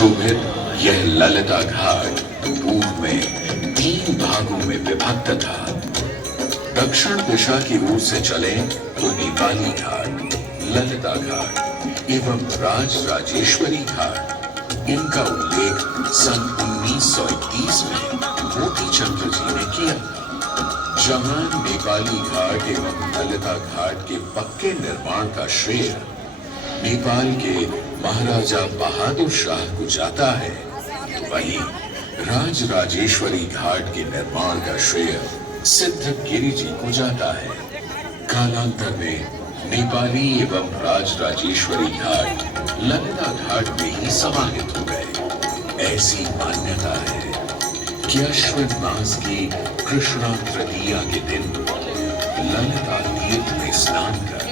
सुशोभित यह ललिता घाट पूर्व में 3 भागों में विभक्त था। दक्षिण दिशा की ओर से चले तो नेपाली घाट, ललिता घाट एवं राजराजेश्वरी घाट। इनका उल्लेख सन 1931 में मोती चंद्र जी ने किया था। जहां नेपाली घाट एवं ललिता घाट के पक्के निर्माण का श्रेय नेपाल के महाराजा बहादुर शाह को जाता है, तो वहीं राजराजेश्वरी घाट के निर्माण का श्रेय सिद्धगिरी जी को जाता है। कालांतर में नेपाली एवं राजराजेश्वरी घाट ललिता घाट में ही समाहित हो गए। ऐसी मान्यता है कि अश्विन मास की कृष्णा तृतीया के दिन ललिता तीर्थ में स्नान कर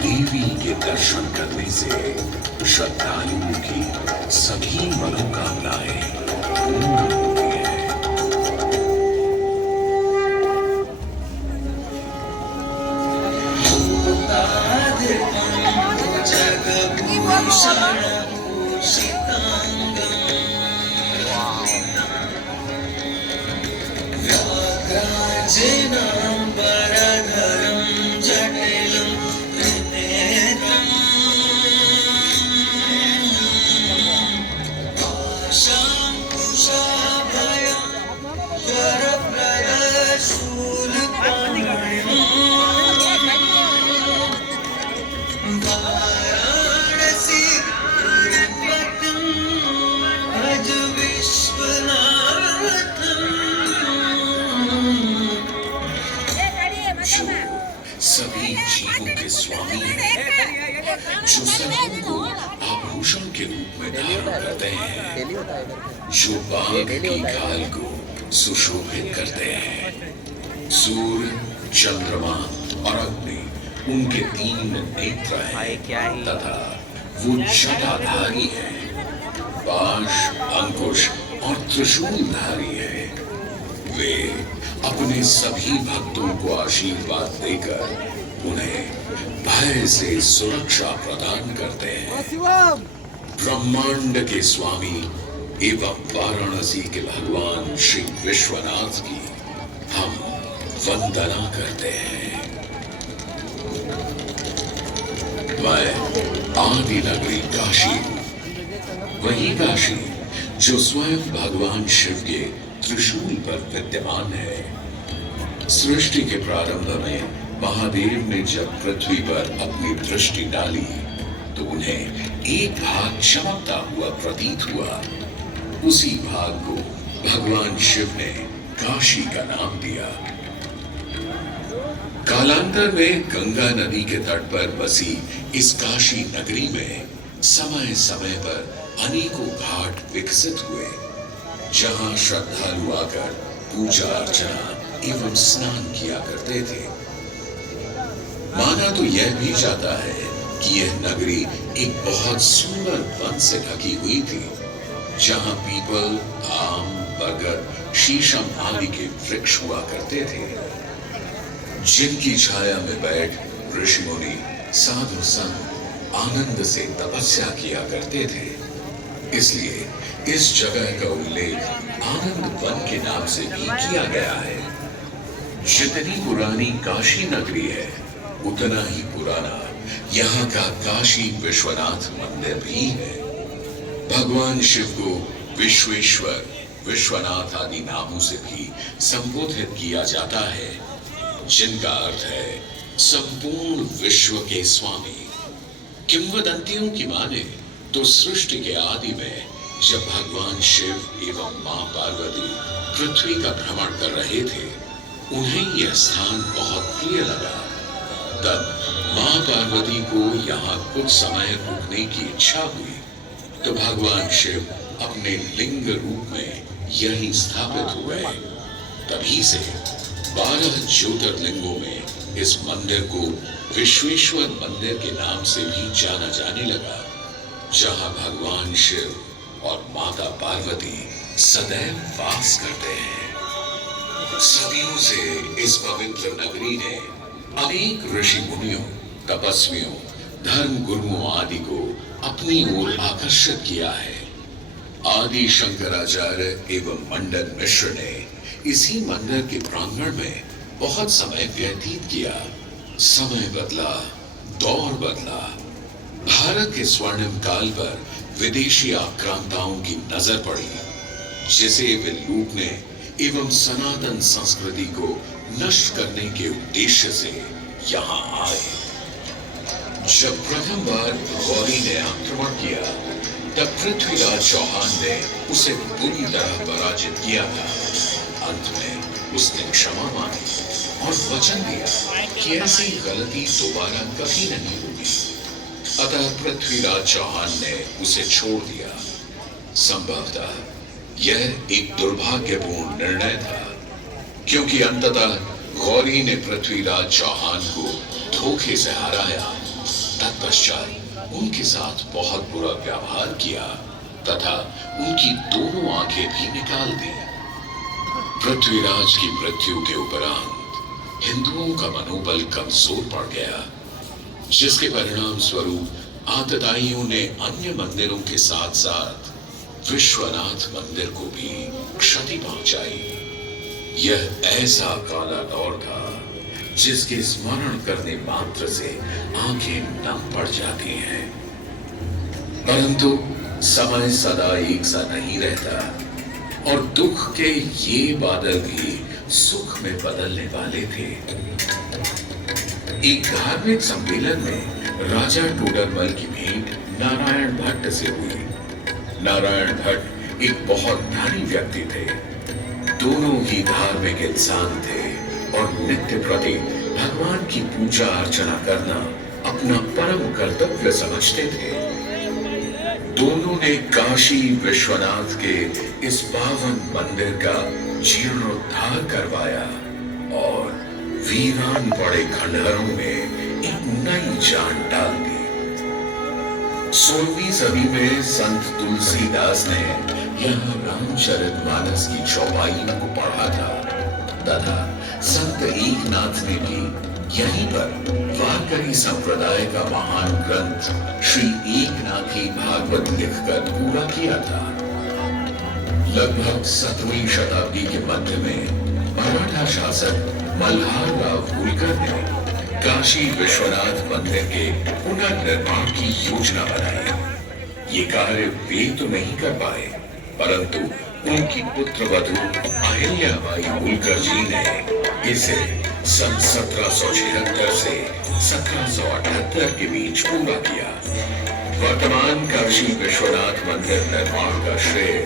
देवी के दर्शन करने से श्रद्धालुओं की सभी मनोकामनाएं पूर्ण होती है। सभी जीवों के स्वामी हैं, जो सभी को आभूषण के रूप में धारण करते हैं, जो बाघ की खाल को सुशोभित करते हैं। सूर्य, चंद्रमा और अग्नि उनके 3 नेत्र हैं तथा वो जटाधारी है, पाश, अंकुश और त्रिशूलधारी है। वे अपने सभी भक्तों को आशीर्वाद देकर उन्हें भय से सुरक्षा प्रदान करते हैं। ब्रह्मांड के स्वामी एवं वाराणसी के भगवान श्री विश्वनाथ की हम वंदना करते हैं। मैं आदि नगरी काशी हूं, वही काशी जो स्वयं भगवान शिव के त्रिशूल पर विद्यमान है। सृष्टि के प्रारंभ में महादेव ने जब पृथ्वी पर अपनी दृष्टि डाली तो उन्हें एक भाग चमकता हुआ प्रतीत हुआ। उसी भाग को भगवान शिव ने काशी का नाम दिया। कालांतर में गंगा नदी के तट पर बसी इस काशी नगरी में समय समय पर अनेकों घाट विकसित हुए, जहां श्रद्धालु आकर पूजा अर्चना एवं स्नान किया करते थे। माना तो यह भी जाता है कि यह नगरी एक बहुत सुंदर वन से ढकी हुई थी, जहां पीपल, आम, बरगद, शीशम आदि के वृक्ष हुआ करते थे, जिनकी छाया में बैठ ऋषि मुनि, साधु संत आनंद से तपस्या किया करते थे। इसलिए इस जगह का उल्लेख आनंद वन के नाम से भी किया गया है। जितनी पुरानी काशी नगरी है, उतना ही पुराना यहाँ का काशी विश्वनाथ मंदिर भी है। भगवान शिव को विश्वेश्वर, विश्वनाथ आदि नामों से भी संबोधित किया जाता है, जिनका अर्थ है संपूर्ण विश्व के स्वामी। किंवदंतियों की माने तो सृष्टि के आदि में जब भगवान शिव एवं मां पार्वती पृथ्वी का भ्रमण कर रहे थे, उन्हें यह स्थान बहुत प्रिय लगा। तब मां पार्वती को यहाँ कुछ समय रुकने की इच्छा हुई, तो भगवान शिव अपने लिंग रूप में यहीं स्थापित हुए। तभी से 12 ज्योतिर्लिंगों में इस मंदिर को विश्वेश्वर मंदिर के नाम से भी जाना जाने लगा, जहां भगवान शिव और माता पार्वती सदैव वास करते हैं। सदियों से इस पवित्र नगरी ने अनेक ऋषि मुनियों, तपस्वियों, धर्म गुरुओं आदि को अपनी ओर आकर्षित किया है। आदि शंकराचार्य एवं मंडन मिश्र ने इसी मंदिर के प्रांगण में बहुत समय व्यतीत किया। समय बदला, दौर बदला। भारत के स्वर्णिम काल पर विदेशी आक्रांताओं की नजर पड़ी, जिसे वे लूटने एवं सनातन संस्कृति को नष्ट करने के उद्देश्य से यहाँ आए। जब प्रथम बार गौरी ने आक्रमण किया, तब पृथ्वीराज चौहान ने उसे बुरी तरह पराजित किया था। अंत में उसने क्षमा मांगी और वचन दिया कि ऐसी गलती दोबारा कभी नहीं होगी। अतः पृथ्वीराज चौहान ने उसे छोड़ दिया। संभवतः यह एक दुर्भाग्यपूर्ण निर्णय था, क्योंकि अंततः गौरी ने पृथ्वीराज चौहान को धोखे से हराया। तत्पश्चात उनके साथ बहुत बुरा व्यवहार किया तथा उनकी दोनों आंखें भी निकाल दी। पृथ्वीराज की मृत्यु के उपरांत हिंदुओं का मनोबल कमजोर पड़ गया, जिसके परिणाम स्वरूप आतताइयों ने अन्य मंदिरों के साथ साथ विश्वनाथ मंदिर को भी क्षति पहुंचाई। यह ऐसा काला दौर था जिसके स्मरण करने मात्र से आंखें नम पड़ जाती हैं। परंतु समय सदा एक सा नहीं रहता और दुख के ये बादल भी सुख में बदलने वाले थे। एक धार्मिक सम्मेलन में राजा टोडरमल की भेंट नारायण भट्ट से हुई। नारायण भट्ट एक बहुत धनी व्यक्ति थे। दोनों ही धार्मिक इंसान थे और नित्य प्रति भगवान की पूजा अर्चना करना अपना परम कर्तव्य समझते थे। दोनों ने काशी विश्वनाथ के इस पावन मंदिर का जीर्णोद्धार करवाया और वीरान पड़े खंडहरों में एक नई जान डाल दी। 16वीं सदी में संत तुलसीदास ने यहाँ रामचरितमानस की चौपाइयों को पढ़ा था तथा संत एकनाथ ने भी यहीं पर वारकरी संप्रदाय का महान ग्रंथ श्री एकनाथी भागवत लिखकर पूरा किया था। लगभग 17वीं शताब्दी के मध्य में मराठा शासक मल्हार राव होलकर ने काशी विश्वनाथ मंदिर के पुनर्निर्माण की योजना बनाई। ये कार्य वे तो नहीं कर पाए, परंतु उनकी पुत्रवधू अहिल्याबाई होलकर जी ने इसे सन 1776 से 1778 के बीच पूरा किया। वर्तमान काशी विश्वनाथ मंदिर निर्माण का श्रेय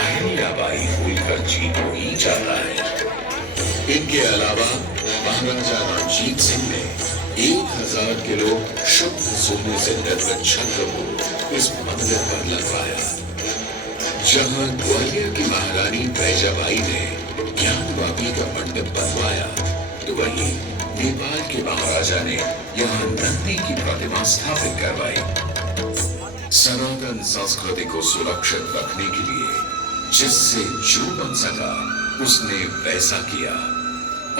अहिल्याबाई होलकर जी को ही जाता है। इनके अलावा महाराजा रणजीत सिंह ने 1000 किलो शुद्ध सोने से निर्मित छत्र को इस मंदिर पर लगवाया। जहां ग्वालियर की महारानी बैजाबाई ने ज्ञानवापी का मंडप बनवाया, तो वहीं नेपाल के महाराजा ने यहाँ नंदी की प्रतिमा स्थापित करवाई। सनातन संस्कृति को सुरक्षित रखने के लिए जिससे जो बन सका उसने वैसा किया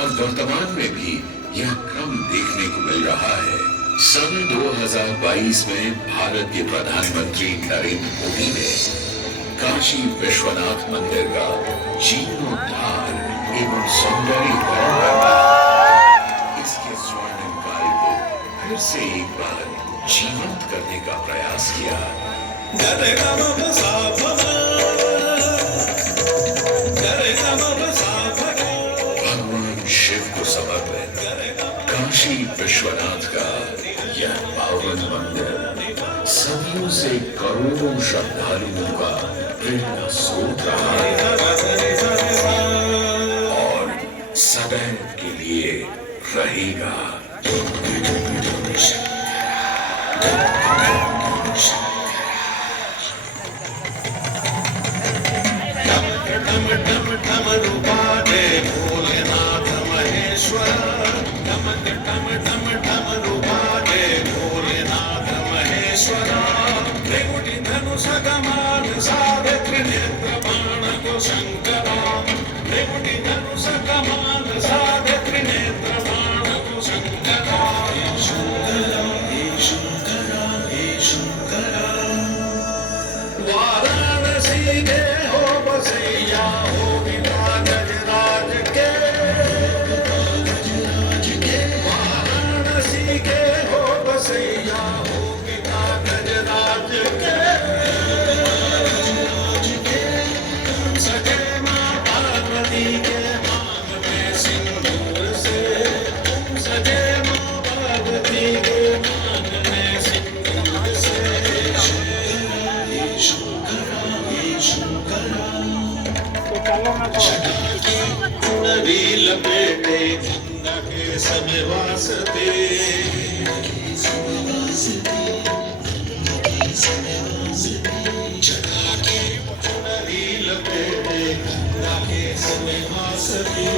और वर्तमान में भी यह क्रम देखने को मिल रहा है। सन 2022 में भारत के प्रधानमंत्री नरेंद्र मोदी ने काशी विश्वनाथ मंदिर का जीर्णोद्धार एवं सौंदर्यीकरण करना, इसके स्वर्णिम काल को फिर से एक बार जीवंत करने का प्रयास किया। भगवान शिव को समर्पित काशी विश्वनाथ का यह पावन मंदिर सदियों से करोड़ों श्रद्धालुओं का प्रेरणा स्रोत रहा है और सदैव के लिए रहेगा। शंकरा सीधे हो बसैया होगी गजराज के वाराणसी के हो बसैया होगी गजराज के सजे माँ पार्वती के मांग में सिंदूर से सजे माँ पार्वती के मांग में सिंदूर से नदी लपेटे गंगा के समय वास्ते नदी लपेटे गंगा के समय वास्ते